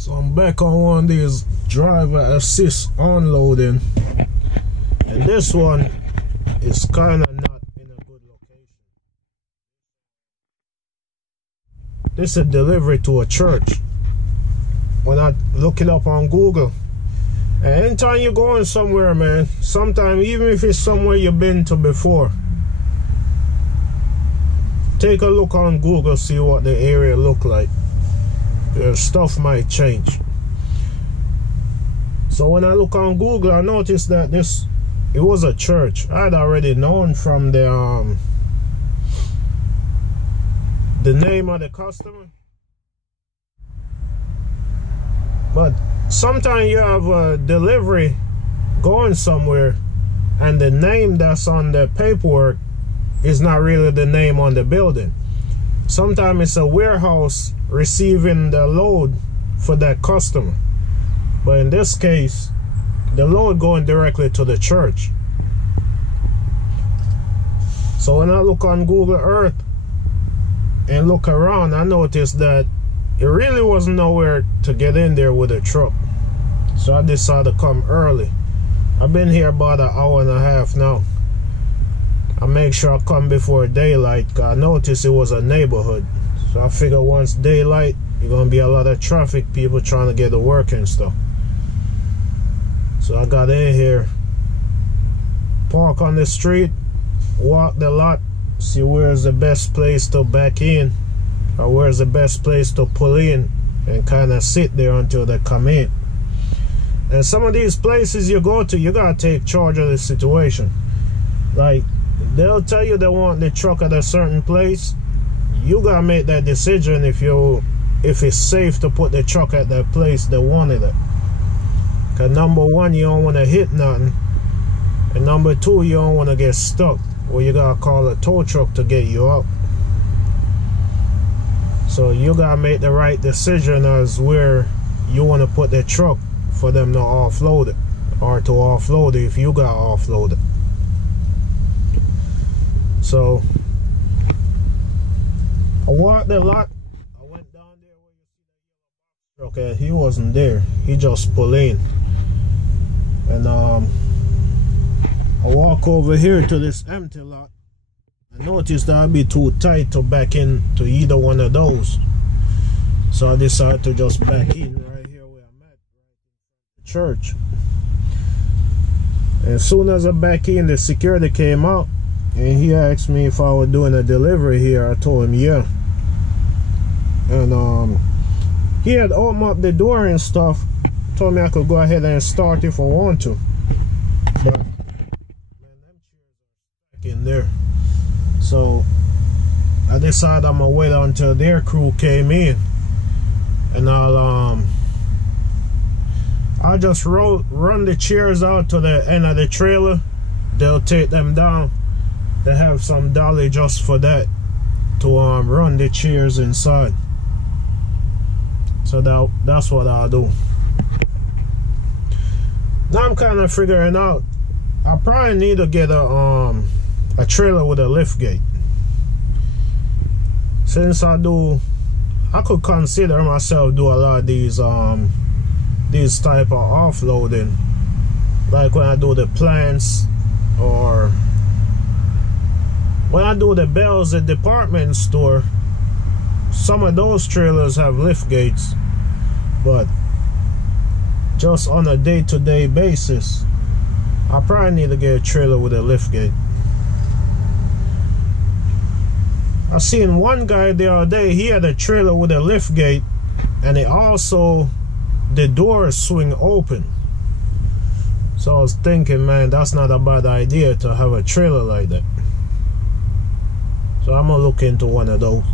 So I'm back on one of these driver assist unloading, and this one is kind of not in a good location. This is a delivery to a church. When I look it up on Google, and anytime you're going somewhere, man, sometimes even if it's somewhere you've been to before, take a look on Google, see what the area look like. Stuff might change. So when I look on Google, I noticed that it was a church. I'd already known from the name of the customer. But sometimes you have a delivery going somewhere and the name that's on the paperwork is not really the name on the building. Sometimes it's a warehouse receiving the load for that customer. But in this case, the load going directly to the church. So when I look on Google Earth and look around, I noticed that it really wasn't nowhere to get in there with a truck. So I decided to come early. I've been here about an hour and a half now. I make sure I come before daylight, because I noticed it was a neighborhood. So I figure once daylight, there's gonna be a lot of traffic, people trying to get to work and stuff. So I got in here, park on the street, walk the lot, see where's the best place to back in, or where's the best place to pull in, and kind of sit there until they come in. And some of these places you go to, you gotta take charge of the situation. Like, they'll tell you they want the truck at a certain place. You gotta make that decision if it's safe to put the truck at that place they wanted it. Cause number one, you don't want to hit nothing, and number two, you don't want to get stuck, or you gotta call a tow truck to get you out. So you gotta make the right decision as where you want to put the truck for them to offload it, or to offload it if you gotta offload it. So I walked the lot. I went down there where you see the truck at. He wasn't there. He just pulled in. And I walk over here to this empty lot. I noticed that I'd be too tight to back in to either one of those. So I decided to just back in right here where I'm at, the church. And as soon as I back in, the security came out. And he asked me if I was doing a delivery here. I told him yeah. And he had opened up the door and stuff. Told me I could go ahead and start if I want to. But man, them chairs are back in there. So I decided I'm gonna wait until their crew came in. And I'll just run the chairs out to the end of the trailer. They'll take them down. They have some dolly just for that, to run the chairs inside. So that's what I'll do. Now I'm kind of figuring out, I probably need to get a trailer with a lift gate. Since I could consider myself do a lot of these type of offloading, like when I do the plants, or when I do the Bells at department store. Some of those trailers have lift gates, but just on a day-to-day basis, I probably need to get a trailer with a lift gate. I seen one guy the other day, he had a trailer with a lift gate, and it also, the doors swing open. So I was thinking, man, that's not a bad idea to have a trailer like that. So I'm gonna look into one of those.